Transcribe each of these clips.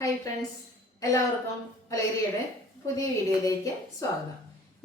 Hi friends, എല്ലാവർക്കും അലൈരിയുടെ പുതിയ വീഡിയോയിലേക്ക് സ്വാഗതം.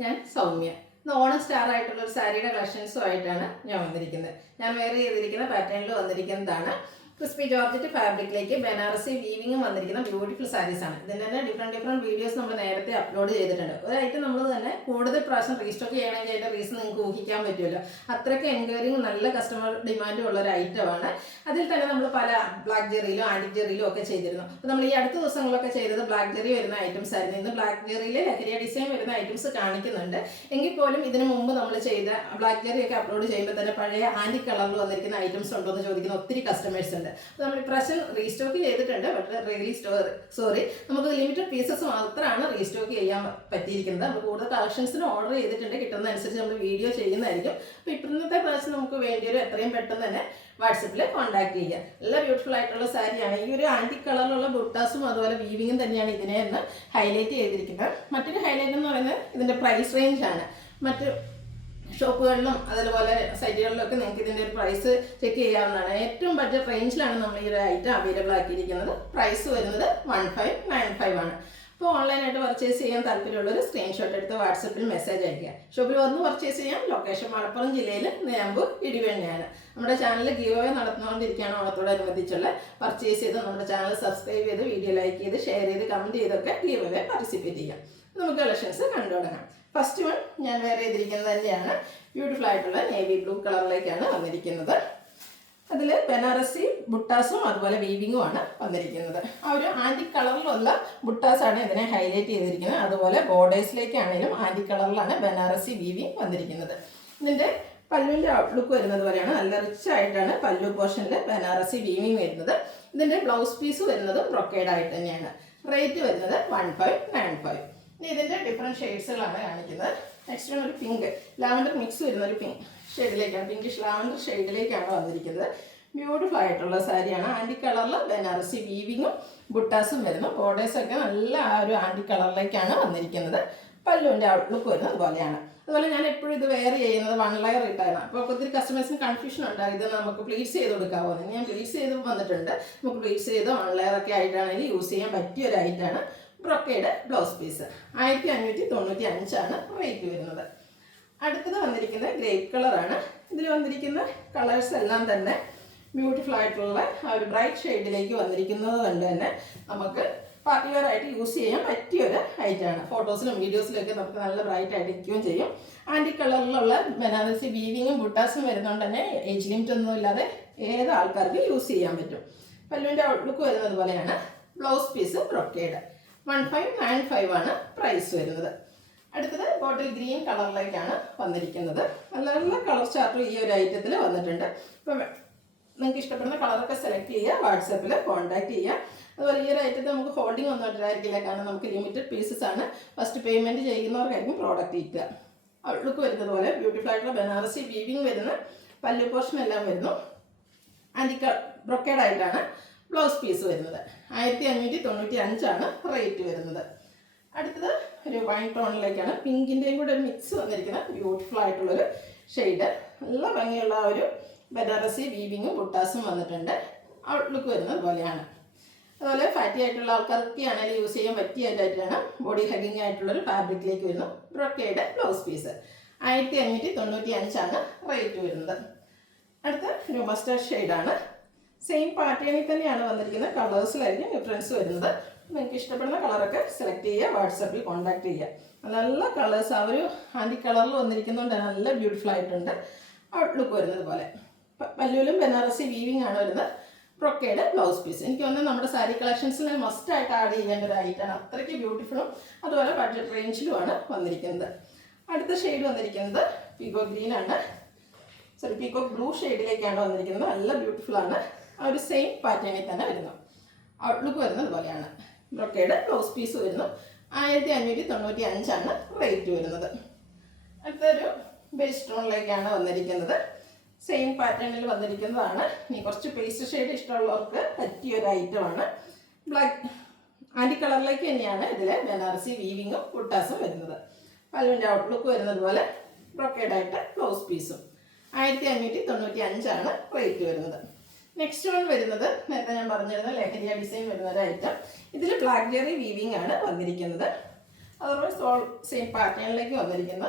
ഞാൻ സൗമ്യ. ഇന്ന് ഓണം സ്റ്റാർ ആയിട്ടുള്ള ഒരു സാരിയുടെ കളക്ഷൻസുമായിട്ടാണ് ഞാൻ വന്നിരിക്കുന്നത്. ഞാൻ വെയർ ചെയ്തിരിക്കുന്ന പാറ്റേണിൽ വന്നിരിക്കുന്നതാണ്. ക്രിസ്പി ജോർജറ്റ് ഫാബ്രിക്കിലേക്ക് ബനാറസി വീവിങ്ങും വന്നിരിക്കുന്ന ബ്യൂട്ടിഫുൾ സാരീസാണ്. ഇതിൻ്റെ തന്നെ ഡിഫറെൻറ്റ് വീഡിയോസ് നമ്മൾ നേരത്തെ അപ്ലോഡ് ചെയ്തിട്ടുണ്ട്. ഒരു ഐറ്റം നമ്മൾ തന്നെ കൂടുതൽ പ്രാവശ്യം റീസ്റ്റോക്ക് ചെയ്യണമെങ്കിൽ അതിൻ്റെ റീസൺ നിങ്ങൾക്ക് ഊഹിക്കാൻ പറ്റുമല്ലോ. അത്രയ്ക്ക് എൻക്വയറിയും നല്ല കസ്റ്റമർ ഡിമാൻഡും ഉള്ള ഒരു ഐറ്റമാണ്. അതിൽ തന്നെ നമ്മൾ പല ബ്ലാക്ക് ജെറിയിലും ആൻറ്റിക് ജെറിയിലും ഒക്കെ ചെയ്തിരുന്നു. അപ്പോൾ നമ്മൾ ഈ അടുത്ത ദിവസങ്ങളൊക്കെ ചെയ്തത് ബ്ലാക്ക് ജെറി വരുന്ന ഐറ്റംസ് ആയിരുന്നു. ഇന്ന് ബ്ലാക്ക് ജെറിയിൽ ലഹരിയ ഡിസൈൻ വരുന്ന ഐറ്റംസ് കാണിക്കുന്നുണ്ട്. എങ്കിൽ പോലും ഇതിനു മുമ്പ് നമ്മൾ ചെയ്ത ബ്ലാക്ക് ജെറി ഒക്കെ അപ്ലോഡ് ചെയ്യുമ്പോൾ തന്നെ പഴയ ആൻറ്റിക് കളറിൽ വന്നിരിക്കുന്ന ഐറ്റംസ് ഉണ്ടോ എന്ന് ചോദിക്കുന്ന ഒത്തിരി കസ്റ്റമേഴ്സ് ഉണ്ട്. അപ്പോൾ നമ്മൾ ഇപ്രാവശ്യം റീസ്റ്റോക്ക് ചെയ്തിട്ടുണ്ട്. ബട്ട് റിയലി നമുക്ക് ലിമിറ്റഡ് പീസസ് മാത്രമാണ് റീസ്റ്റോക്ക് ചെയ്യാൻ പറ്റിയിരിക്കുന്നത്. നമ്മൾ കൂടുതൽ കളക്ഷൻസിന് ഓർഡർ ചെയ്തിട്ടുണ്ട്. കിട്ടുന്നതനുസരിച്ച് നമ്മൾ വീഡിയോ ചെയ്യുന്നതായിരിക്കും. അപ്പോൾ ഇപ്പോഴത്തെ പ്രാവശ്യം നമുക്ക് വേണ്ടിയൊരു എത്രയും പെട്ടെന്ന് തന്നെ വാട്സപ്പിൽ കോൺടാക്ട് ചെയ്യുക. നല്ല ബ്യൂട്ടിഫുൾ ആയിട്ടുള്ള സാരിയാണ്. ഈ ഒരു ആൻറ്റിക് കളറിലുള്ള ബുട്ടാസും അതുപോലെ വീവിങ്ങും തന്നെയാണ് ഇതിനെ എന്ന് ഹൈലൈറ്റ് ചെയ്തിരിക്കുന്നത്. മറ്റൊരു ഹൈലൈറ്റ് എന്ന് പറയുന്നത് ഇതിൻ്റെ പ്രൈസ് റേഞ്ചാണ്. മറ്റ് ഷോപ്പുകളിലും അതുപോലെ സൈറ്റുകളിലൊക്കെ നിങ്ങൾക്ക് ഇതിൻ്റെ ഒരു പ്രൈസ് ചെക്ക് ചെയ്യാവുന്നതാണ്. ഏറ്റവും ബഡ്ജറ്റ് റേഞ്ചിലാണ് നമ്മൾ ഈ ഒരു ഐറ്റം അവൈലബിൾ ആക്കിയിരിക്കുന്നത്. പ്രൈസ് വരുന്നത് 1595 ആണ്. അപ്പോൾ ഓൺലൈനായിട്ട് പർച്ചേസ് ചെയ്യാൻ താല്പര്യമുള്ളൊരു സ്ക്രീൻഷോട്ട് എടുത്ത് വാട്സപ്പിൽ മെസ്സേജ് അയക്കുക. ഷോപ്പിൽ വന്ന് പർച്ചേസ് ചെയ്യാം. ലൊക്കേഷൻ മലപ്പുറം ജില്ലയിൽ നിലമ്പൂർ ഇടിവണ്ണയാണ്. നമ്മുടെ ചാനൽ ഗീവ് അവേ നടന്നുകൊണ്ടിരിക്കുകയാണ്. ഓണത്തോടനുബന്ധിച്ചുള്ള പർച്ചേസ് ചെയ്ത് നമ്മുടെ ചാനൽ സബ്സ്ക്രൈബ് ചെയ്ത് വീഡിയോ ലൈക്ക് ചെയ്ത് ഷെയർ ചെയ്ത് കമൻറ്റ് ചെയ്തൊക്കെ ഗീവ് അവേ പാർട്ടിസിപ്പേറ്റ് ചെയ്യാം. നമുക്ക് കളക്ഷൻസ് കണ്ടു തുടങ്ങാം. ഫസ്റ്റ് വൺ ഞാൻ വെയർ ചെയ്തിരിക്കുന്നത് തന്നെയാണ്. ബ്യൂട്ടിഫുൾ ആയിട്ടുള്ള നേവി ബ്ലൂ കളറിലേക്കാണ് വന്നിരിക്കുന്നത്. അതിൽ ബനാറസി ബുട്ടാസും അതുപോലെ വീവിങ്ങുമാണ് വന്നിരിക്കുന്നത്. ആ ഒരു ആൻറ്റിക് കളറിലുള്ള ബുട്ടാസാണ് ഇതിനെ ഹൈലൈറ്റ് ചെയ്തിരിക്കുന്നത്. അതുപോലെ ബോർഡേഴ്സിലേക്കാണെങ്കിലും ആൻറ്റിക് കളറിലാണ് ബനാറസി വീവിങ് വന്നിരിക്കുന്നത്. ഇതിൻ്റെ പല്ലുവിൻ്റെ ഔട്ട്ലുക്ക് വരുന്നത് പോലെയാണ്. നല്ല റിച്ച് ആയിട്ടാണ് പല്ലു പോർഷനിൽ ബനാറസി വീവിങ് വരുന്നത്. ഇതിൻ്റെ ബ്ലൗസ് പീസ് വരുന്നത് ബ്രൊക്കേഡ് ആയിട്ട് തന്നെയാണ്. റേറ്റ് വരുന്നത് 1595. ഇനി ഇതിൻ്റെ ഡിഫറെൻറ്റ് ഷെയ്ഡ്സുകളാണ് കാണിക്കുന്നത്. നെക്സ്റ്റ് ഒരു പിങ്ക് ലാവൻഡർ മിക്സ് വരുന്ന ഒരു പിങ്ക് ഷെയ്ഡിലേക്കാണ്, പിങ്കിഷ് ലാവൻഡർ ഷെയ്ഡിലേക്കാണ് വന്നിരിക്കുന്നത്. ബ്യൂട്ടിഫുൾ ആയിട്ടുള്ള സാരിയാണ്. ആൻറ്റി കളറിൽ ബനാറസി വീവിങ്ങും ബുട്ടാസും വരുന്നു. ബോർഡേഴ്സൊക്കെ നല്ല ആ ഒരു ആൻറ്റി കളറിലേക്കാണ് വന്നിരിക്കുന്നത്. പല്ലുവിൻ്റെ ഔട്ട്ലുക്ക് വരുന്നത് അതുപോലെയാണ്. അതുപോലെ ഞാൻ എപ്പോഴും ഇത് വെയർ ചെയ്യുന്നത് 1 ലെയർ ഇട്ടാണ്. അപ്പോൾ ഒത്തിരി കസ്റ്റമേഴ്സിന് കൺഫ്യൂഷൻ ഉണ്ടാകും, ഇത് നമുക്ക് പ്ലീറ്റ്സ് ചെയ്ത് കൊടുക്കാമോ എന്ന്. ഞാൻ പ്ലീറ്റ്സ് ചെയ്ത് വന്നിട്ടുണ്ട്. നമുക്ക് പ്ലീറ്റ്സ് ചെയ്ത് 1 ലെയർ ഒക്കെ ആയിട്ടാണെങ്കിൽ യൂസ് ചെയ്യാൻ പറ്റിയ ഒരു ഐറ്റാണ്. ബ്രൊക്കേഡ് ബ്ലൗസ് പീസ് 1595 റേറ്റ് വരുന്നത്. അടുത്തത് വന്നിരിക്കുന്നത് ഗ്രേപ്പ് കളറാണ്. ഇതിൽ വന്നിരിക്കുന്ന കളേഴ്സ് എല്ലാം തന്നെ ബ്യൂട്ടിഫുൾ ആയിട്ടുള്ള ആ ഒരു ബ്രൈറ്റ് ഷെയ്ഡിലേക്ക് വന്നിരിക്കുന്നത് കൊണ്ട് തന്നെ നമുക്ക് പാർട്ടി വെയർ ആയിട്ട് യൂസ് ചെയ്യാൻ പറ്റിയൊരു ഐറ്റമാണ്. ഫോട്ടോസിലും വീഡിയോസിലൊക്കെ നമുക്ക് നല്ല ബ്രൈറ്റ് ആയിട്ട് ഇരിക്കുകയും ചെയ്യും. ആൻറ്റി കളറിലുള്ള ബനാറസി വീവിങ്ങും ബുട്ടാസും വരുന്നതുകൊണ്ട് തന്നെ ഏജ് ലിമിറ്റ് ഒന്നും ഇല്ലാതെ ഏത് ആൾക്കാർക്ക് യൂസ് ചെയ്യാൻ പറ്റും. പല്ലുവിൻ്റെ ഔട്ട്ലുക്ക് വരുന്നത് പോലെയാണ്. ബ്ലൗസ് പീസ് ബ്രൊക്കേഡ് 1595 പ്രൈസ് വരുന്നത്. അടുത്തത് ബോട്ടിൽ ഗ്രീൻ കളറിലേക്കാണ് വന്നിരിക്കുന്നത്. നല്ല നല്ല കളർ ചാർട്ടും ഈ ഒരു ഐറ്റത്തിൽ വന്നിട്ടുണ്ട്. ഇപ്പം നിങ്ങൾക്ക് ഇഷ്ടപ്പെടുന്ന കളറൊക്കെ സെലക്ട് ചെയ്യുക, വാട്സാപ്പിൽ കോൺടാക്ട് ചെയ്യുക. അതുപോലെ ഈ ഒരു ഐറ്റത്തിൽ നമുക്ക് ഹോൾഡിംഗ് ഒന്നും ഇട്ടായിരിക്കില്ല, കാരണം നമുക്ക് ലിമിറ്റഡ് പീസസ് ആണ്. ഫസ്റ്റ് പേയ്മെൻറ്റ് ചെയ്യുന്നവർക്കായിരിക്കും പ്രോഡക്റ്റ് കിട്ടുക. ഔട്ട്ലുക്ക് വരുന്നത് പോലെ ബ്യൂട്ടിഫുൾ ആയിട്ടുള്ള ബനാറസി വീവിങ് വരുന്ന പല്ലു പോർഷൻ എല്ലാം വരുന്നു. ആൻറ്റി ബ്രൊക്കേഡ് ആയിട്ടാണ് ബ്ലൗസ് പീസ് വരുന്നത്. 1595 റേറ്റ് വരുന്നത്. അടുത്തത് ഒരു വൈൻ ടോണിലേക്കാണ്. പിങ്കിൻ്റെയും കൂടെ ഒരു മിക്സ് വന്നിരിക്കുന്ന ബ്യൂട്ടിഫുൾ ആയിട്ടുള്ളൊരു ഷെയ്ഡ്. നല്ല ഭംഗിയുള്ള ആ ഒരു ബനാറസി വീവിങ്ങും ബുട്ടാസും വന്നിട്ടുണ്ട്. ഔട്ട്ലുക്ക് വരുന്നത് പോലെയാണ്. അതുപോലെ ഫാറ്റി ആയിട്ടുള്ള ആൾക്കാർക്ക് ആണെങ്കിലും യൂസ് ചെയ്യാൻ പറ്റിയ ആയിട്ടാണ്. ബോഡി ഹഗിങ് ആയിട്ടുള്ളൊരു ഫാബ്രിക്കിലേക്ക് വരുന്നു. ബ്രൊക്കേഡ് ബ്ലൗസ് പീസ് 1595 റേറ്റ് വരുന്നത്. അടുത്ത ഒരു മസ്റ്റർഡ് ഷെയ്ഡാണ്. സെയിം പാറ്റേണിൽ തന്നെയാണ് വന്നിരിക്കുന്നത്. കളേഴ്സിലായിരിക്കും ഡിഫറൻസ് വരുന്നത്. നിങ്ങൾക്ക് ഇഷ്ടപ്പെടുന്ന കളറൊക്കെ സെലക്ട് ചെയ്യുക, വാട്സാപ്പിൽ കോൺടാക്ട് ചെയ്യുക. നല്ല കളേഴ്സ് ആ ഒരു ആൻറ്റി കളറിൽ വന്നിരിക്കുന്നതുകൊണ്ട് നല്ല ബ്യൂട്ടിഫുൾ ആയിട്ടുണ്ട്. ഔട്ട്ലുക്ക് വരുന്നത് പോലെ. പല്ലുവിലും ബനാറസി വീവിങ് ആണ് വരുന്നത്. Brocade blouse piece. എനിക്ക് തോന്നുന്നത് നമ്മുടെ സാരി കളക്ഷൻസിൽ മസ്റ്റായിട്ട് ആഡ് ചെയ്യേണ്ട ഒരു ഐറ്റമാണ്. അത്രയ്ക്ക് ബ്യൂട്ടിഫുള്ളും അതുപോലെ ബഡ്ജറ്റ് റേഞ്ചിലുമാണ് വന്നിരിക്കുന്നത്. അടുത്ത ഷെയ്ഡ് വന്നിരിക്കുന്നത് പീകോ ഗ്രീൻ ആണ്. സോറി, പീകോ ബ്ലൂ ഷെയ്ഡിലേക്കാണ് വന്നിരിക്കുന്നത്. നല്ല ബ്യൂട്ടിഫുൾ ആണ്. ആ ഒരു സെയിം പാറ്റേണിൽ തന്നെ വരുന്നു. ഔട്ട്ലുക്ക് വരുന്നത് പോലെയാണ്. ബ്രൊക്കേഡ് ബ്ലൗസ് പീസ് വരുന്നു. 1595 റേറ്റ് വരുന്നത്. അടുത്തൊരു ബേസ് സ്റ്റോണിലേക്കാണ് വന്നിരിക്കുന്നത്. സെയിം പാറ്റേണിൽ വന്നിരിക്കുന്നതാണ്. ഇനി കുറച്ച് പേസ്റ്റ് ഷെയ്ഡ് ഇഷ്ടമുള്ളവർക്ക് പറ്റിയൊരു ഐറ്റമാണ്. ബ്ലാക്ക് ആൻറ്റി കളറിലേക്ക് തന്നെയാണ് ഇതിൽ ബനാറസി വീവിങ്ങും ബുട്ടാസും വരുന്നത്. പല്ലുവിൻ്റെ ഔട്ട്ലുക്ക് വരുന്നത് പോലെ ബ്രൊക്കേഡായിട്ട് ബ്ലൗസ് പീസും 1595 റേറ്റ് വരുന്നത്. നെക്സ്റ്റ് വൺ വരുന്നത് നേരത്തെ ഞാൻ പറഞ്ഞിരുന്ന ലഹരിയ ഡിസൈൻ വരുന്ന ഒരു ഐറ്റം. ഇതിൽ ബ്ലാക്ക് ജെറി വീവിംഗ് ആണ് വന്നിരിക്കുന്നത്. അതർവൈസ് ഓൾ സെയിം പാറ്റേണിലേക്ക് വന്നിരിക്കുന്ന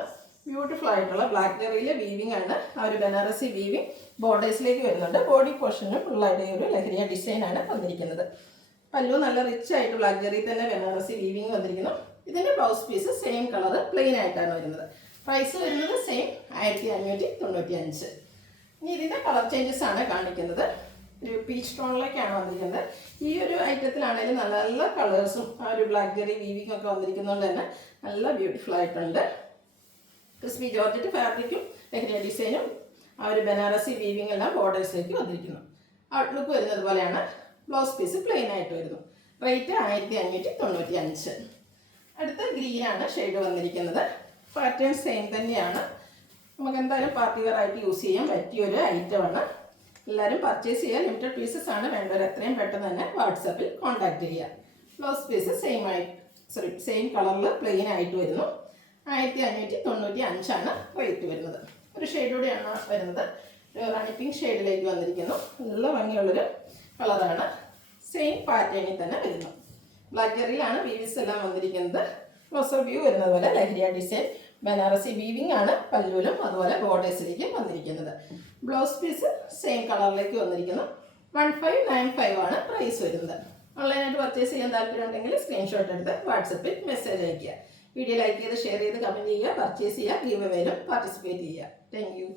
ബ്യൂട്ടിഫുൾ ആയിട്ടുള്ള ബ്ലാക്ക് ജെറിയിലെ വീവിംഗ് ആണ്. ആ ഒരു ബനാറസി വീവിംഗ് ബോർഡേഴ്സിലേക്ക് വരുന്നുണ്ട്. ബോഡി പോർഷനും ഉള്ളതായിട്ട് ഒരു ലഹരിയ ഡിസൈനാണ് വന്നിരിക്കുന്നത്. പല്ലു നല്ല റിച്ച് ആയിട്ട് ബ്ലാക്ക് ജെറി തന്നെ ബനാറസി വീവിംഗ് വന്നിരിക്കുന്നു. ഇതിൻ്റെ blouse piece same colour plain ആയിട്ടാണ് വരുന്നത്. പ്രൈസ് വരുന്നത് സെയിം 1595. ഇനി ഇതിൻ്റെ കളർ ചേഞ്ചസ് ആണ് കാണിക്കുന്നത്. ഒരു പീച്ച് ടോണിലേക്കാണ് വന്നിരിക്കുന്നത്. ഈ ഒരു ഐറ്റത്തിലാണെങ്കിലും നല്ല നല്ല കളേഴ്സും ആ ഒരു ബ്ലാക്ക് ജെറി വീവിംഗ് ഒക്കെ വന്നിരിക്കുന്നതുകൊണ്ട് തന്നെ നല്ല ബ്യൂട്ടിഫുൾ ആയിട്ടുണ്ട്. ക്രിസ്പി ജോർജറ്റ് ഫാബ്രിക്കും ലഹരിയ ഡിസൈനും ആ ഒരു ബനാറസി വീവിംഗ് എല്ലാം ബോർഡേഴ്സിലേക്ക് വന്നിരിക്കുന്നു. ഔട്ട്ലുക്ക് വരുന്നത് പോലെയാണ്. ബ്ലൗസ് പീസ് പ്ലെയിൻ ആയിട്ട് വരുന്നു. റേറ്റ് 1595. അടുത്ത ഗ്രീനാണ് ഷെയ്ഡ് വന്നിരിക്കുന്നത്. പാറ്റേൺ സെയിം തന്നെയാണ്. നമുക്ക് എന്തായാലും പാർട്ടി വെയർ ആയിട്ട് യൂസ് ചെയ്യാൻ പറ്റിയൊരു ഐറ്റമാണ്. എല്ലാവരും പർച്ചേസ് ചെയ്യുക. ലിമിറ്റഡ് പീസസ് ആണ് വേണ്ടവർ എത്രയും പെട്ടെന്ന് തന്നെ വാട്സാപ്പിൽ കോൺടാക്ട് ചെയ്യുക. ബ്ലൗസ് പീസ് സെയിം കളറിൽ പ്ലെയിൻ ആയിട്ട് വരുന്നു. 1595 റേറ്റ് വരുന്നത്. ഒരു ഷെയ്ഡ് കൂടിയാണ് വരുന്നത്. ഒരു റാണി പിങ്ക് ഷെയ്ഡിലേക്ക് വന്നിരിക്കുന്നു. നല്ല ഭംഗിയുള്ളൊരു കളറാണ്. സെയിം പാറ്റേണിൽ തന്നെ വരുന്നു. ബ്ലാക്ക് ജെറിയിലാണ് വീവ്സ് എല്ലാം വന്നിരിക്കുന്നത്. ക്ലോസർ വ്യൂ വരുന്നത് പോലെ ലഹരിയ ഡിസൈൻ ബനാറസി വീവിംഗ് ആണ് പല്ലുവിലും അതുപോലെ ബോർഡേഴ്സിലേക്കും വന്നിരിക്കുന്നത്. ബ്ലൗസ് പീസ് സെയിം കളറിലേക്ക് വന്നിരിക്കുന്നു. 1595 ആണ് പ്രൈസ് വരുന്നത്. ഓൺലൈനായിട്ട് പർച്ചേസ് ചെയ്യാൻ താല്പര്യമുണ്ടെങ്കിൽ സ്ക്രീൻഷോട്ട് എടുത്ത് വാട്സപ്പിൽ മെസ്സേജ് അയയ്ക്കുക. വീഡിയോ ലൈക്ക് ചെയ്ത് ഷെയർ ചെയ്ത് കമൻറ്റ് ചെയ്യുക. പർച്ചേസ് ചെയ്യുക. ഗീവ് അവേയിലും പാർട്ടിസിപ്പേറ്റ് ചെയ്യുക. Thank you.